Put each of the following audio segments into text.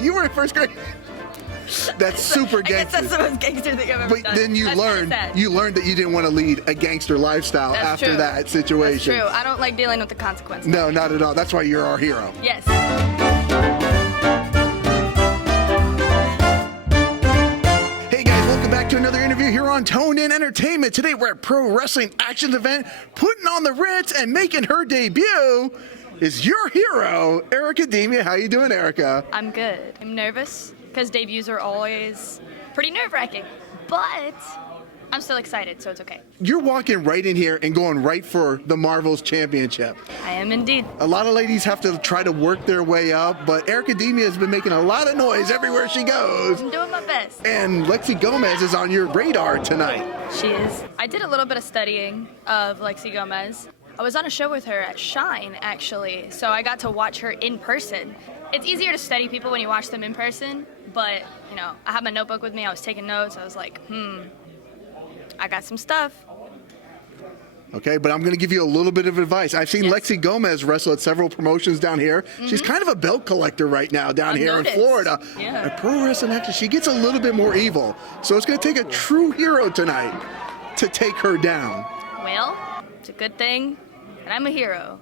You were in first grade? That's super gangster. I guess that's the most gangster thing I've ever But done. then you learned that you didn't want to lead a gangster lifestyle after that situation. That's true. I don't like dealing with the consequences. No, not at all. That's why you're our hero. Yes. Hey guys, welcome back to another interview here on Toned In Entertainment. Today we're at Pro Wrestling Action event, putting on the Ritz and making her debut is Your Hero Airica Demia. How you doing, Airica? I'm good. I'm nervous because debuts are always pretty nerve-wracking, but I'm still excited, so it's okay. You're walking right in here and going right for the Marvelz championship. I am indeed. A lot of ladies have to try to work their way up, but Airica Demia has been making a lot of noise everywhere she goes. I'm doing my best. And Lexi Gomez is on your radar tonight. She is. I did a little bit of studying of Lexi Gomez. I was on a show with her at Shine, actually, so I got to watch her in person. It's easier to study people when you watch them in person, but, you know, I had my notebook with me, I was taking notes, I was like, I got some stuff. Okay, but I'm going to give you a little bit of advice. I've seen Lexi Gomez wrestle at several promotions down here. She's kind of a belt collector right now down here in Florida. Yeah. At Pro Wrestling Action, she gets a little bit more evil. So it's going to take a true hero tonight to take her down. Well, it's a good thing that I'm a hero.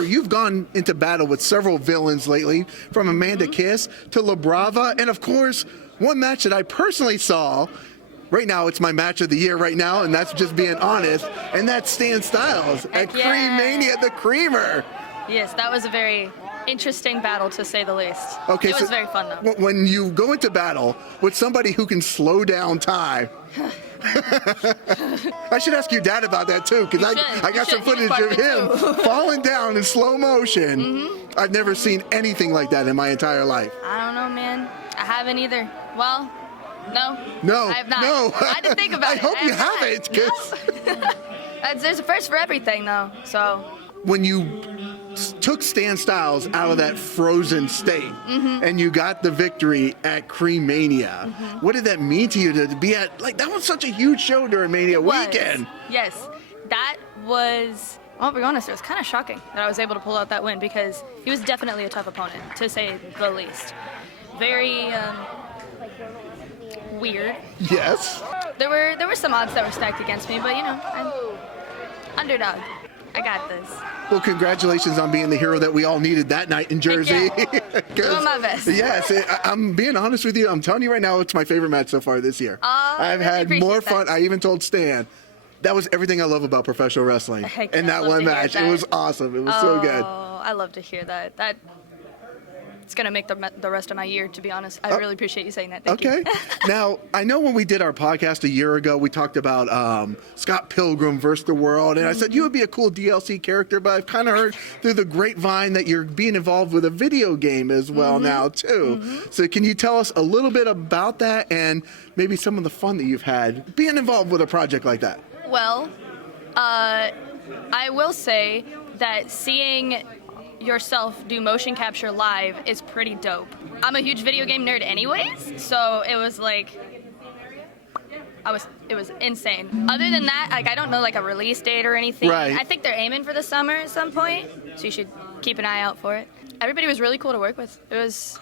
You've gone into battle with several villains lately, from Amanda Kiss to La Brava, and of course, one match that I personally saw. Right now, it's my match of the year right now, and that's just being honest, and that's Stylez at Cream Mania, the Creamer. Yes, that was a very interesting battle, to say the least. Okay, it was very fun, though. When you go into battle with somebody who can slow down time, I should ask your dad about that too, because I got some footage of him falling down in slow motion. I've never seen anything like that in my entire life. I don't know, man. I haven't either. Well, no, I have not. No. I had to think about it. I hope you haven't. No. There's a first for everything, though. So when you took Stylez out of that frozen state and you got the victory at Cream Mania, what did that mean to you to be at, like, that was such a huge show during Mania weekend? Yes, that was, I'll be honest, it was kind of shocking that I was able to pull out that win, because he was definitely a tough opponent, to say the least. Very weird. Yes. There were some odds that were stacked against me, but you know, I'm underdog. I got this. Well, congratulations on being the hero that we all needed that night in Jersey. Doing my best. Yes, I'm being honest with you. I'm telling you right now, it's my favorite match so far this year. I've had more fun. I even told Stan, that was everything I love about professional wrestling. In that one match, it was awesome. It was so good. Oh, I love to hear that. It's going to make the rest of my year, to be honest. I really appreciate you saying that. Thank you. Now, I know when we did our podcast a year ago, we talked about Scott Pilgrim versus the World, and I said you would be a cool DLC character, but I've kind of heard through the grapevine that you're being involved with a video game as well now, too. So can you tell us a little bit about that and maybe some of the fun that you've had being involved with a project like that? Well, I will say that seeing yourself do motion capture live is pretty dope. I'm a huge video game nerd anyways, so it was like, it was insane. Other than that, like, I don't know like a release date or anything. I think they're aiming for the summer at some point, so you should keep an eye out for it. Everybody was really cool to work with. It was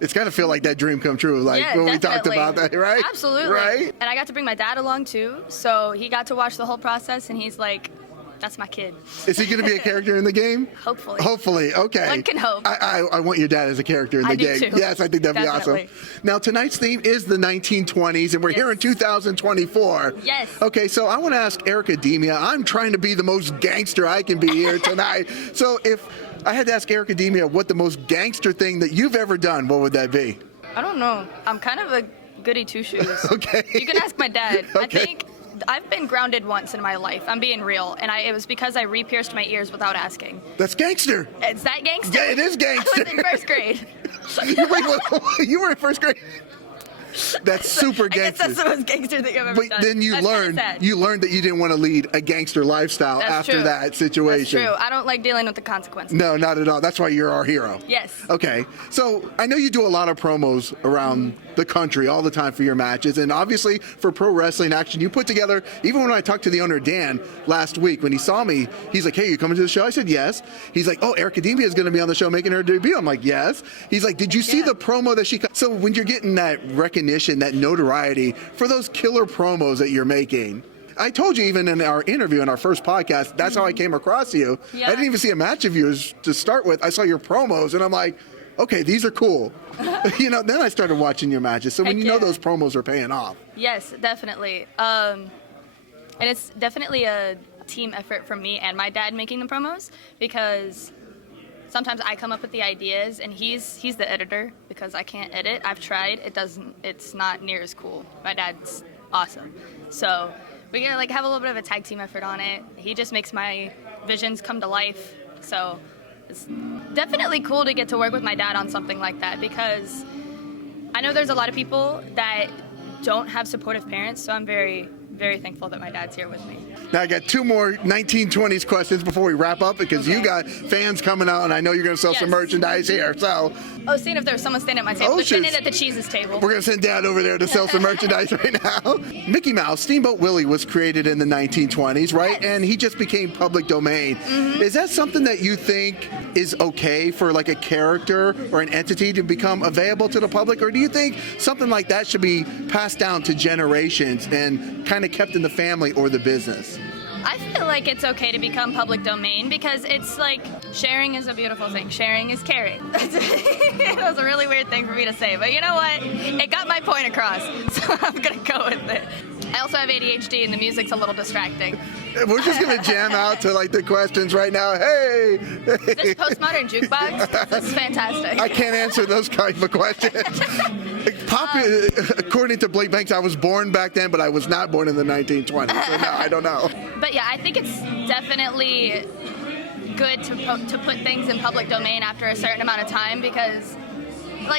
it's got to feel like that dream come true, like when we talked about that, right? Absolutely. Right? And I got to bring my dad along too, so he got to watch the whole process, and he's like, that's my kid. Is he going to be a character in the game? Hopefully. Hopefully, okay. One can hope. I want your dad as a character in the game. Too. Yes, I think that'd be awesome. Now, tonight's theme is the 1920s, and we're here in 2024. Yes. Okay, so I want to ask Airica Demia. I'm trying to be the most gangster I can be here tonight. So if I had to ask Airica Demia what the most gangster thing that you've ever done, what would that be? I don't know. I'm kind of a goody two-shoes. Okay. You can ask my dad. Okay. I think I've been grounded once in my life. I'm being real. And it was because I re-pierced my ears without asking. That's gangster. Is that gangster? Yeah, it is gangster. I was in first grade. You were in first grade? That's super I guess gangster. that's the most gangster thing I've ever But done. then you That's kinda learned sad. that you didn't want to lead a gangster lifestyle That's after true. that situation. That's true. I don't like dealing with the consequences. No, not at all. That's why you're our hero. Yes. Okay, so I know you do a lot of promos around the country all the time for your matches, and obviously for Pro Wrestling Action, you put together, even when I talked to the owner, Dan, last week, when he saw me, he's like, hey, you coming to the show? I said, yes. He's like, oh, Airica Demia is going to be on the show making her debut. I'm like, yes. He's like, did you see the promo that she cut? So when you're getting that recognition, that notoriety for those killer promos that you're making, I told you even in our interview, in our first podcast, that's how I came across you. Yeah. I didn't even see a match of yours to start with. I saw your promos, and I'm like, okay, these are cool. Then I started watching your matches. So when Heck you know yeah. those promos are paying off. Yes, definitely. And it's definitely a team effort from me and my dad making the promos, because sometimes I come up with the ideas and he's the editor, because I can't edit. I've tried. It's not near as cool. My dad's awesome. So we gotta have a little bit of a tag team effort on it. He just makes my visions come to life. So it's definitely cool to get to work with my dad on something like that, because I know there's a lot of people that don't have supportive parents, so I'm very, very thankful that my dad's here with me. Now I got two more 1920s questions before we wrap up, because you got fans coming out, and I know you're going to sell some Yes. merchandise here. So Oh, seeing if there was someone standing at my table. Oh, They're shoot. standing at the cheeses table. we're going to send Dad over there to sell some merchandise right now. Mickey Mouse, Steamboat Willie, was created in the 1920s, right? Yes. And he just became public domain. Is that something that you think is okay for a character or an entity to become available to the public? Or do you think something like that should be passed down to generations and kind of kept in the family or the business? I feel like it's okay to become public domain, because it's sharing is a beautiful thing. Sharing is caring. That was a really weird thing for me to say, but you know what? It got my point across, so I'm going to go with it. I also have ADHD and the music's a little distracting. We're just going to jam out to the questions right now. Hey! Is this postmodern jukebox? This is fantastic. I can't answer those kind of questions. According to Blake Banks, I was born back then, but I was not born in the 1920s. So no, I don't know. But yeah, I think it's definitely good to put things in public domain after a certain amount of time, because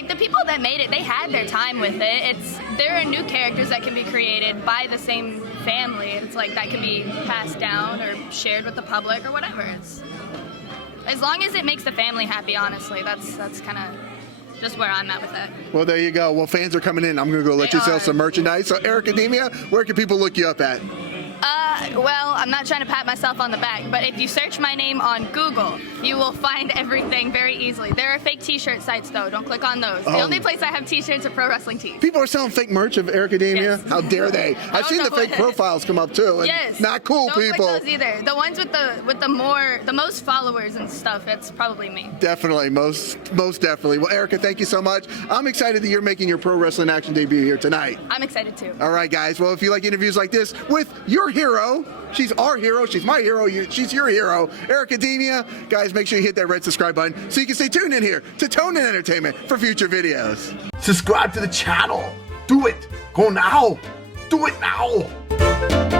the people that made it, they had their time with it. There are new characters that can be created by the same family. It's that can be passed down or shared with the public or whatever. As long as it makes the family happy, honestly, that's kind of just where I'm at with that. Well, there you go. Well, fans are coming in. I'm going to go let They you sell are. some merchandise. So, Airica Demia, where can people look you up at? Well, I'm not trying to pat myself on the back, but if you search my name on Google, you will find everything very easily. There are fake t-shirt sites, though. Don't click on those. The only place I have t-shirts are Pro Wrestling Tees. People are selling fake merch of Airica Demia? Yes. How dare they? I've seen the know fake it. profiles come up, too. And Yes. Not cool, Don't people. click those either. The ones with the most followers and stuff, it's probably me. Definitely, most definitely. Well, Airica, thank you so much. I'm excited that you're making your Pro Wrestling Action debut here tonight. I'm excited too. All right, guys. Well, if you like interviews like this with your hero, she's our hero, she's my hero, she's your hero, Airica Demia, guys, make sure you hit that red subscribe button so you can stay tuned in here to Tone and Entertainment for future videos. Subscribe to the channel. Do it. Go now. Do it now.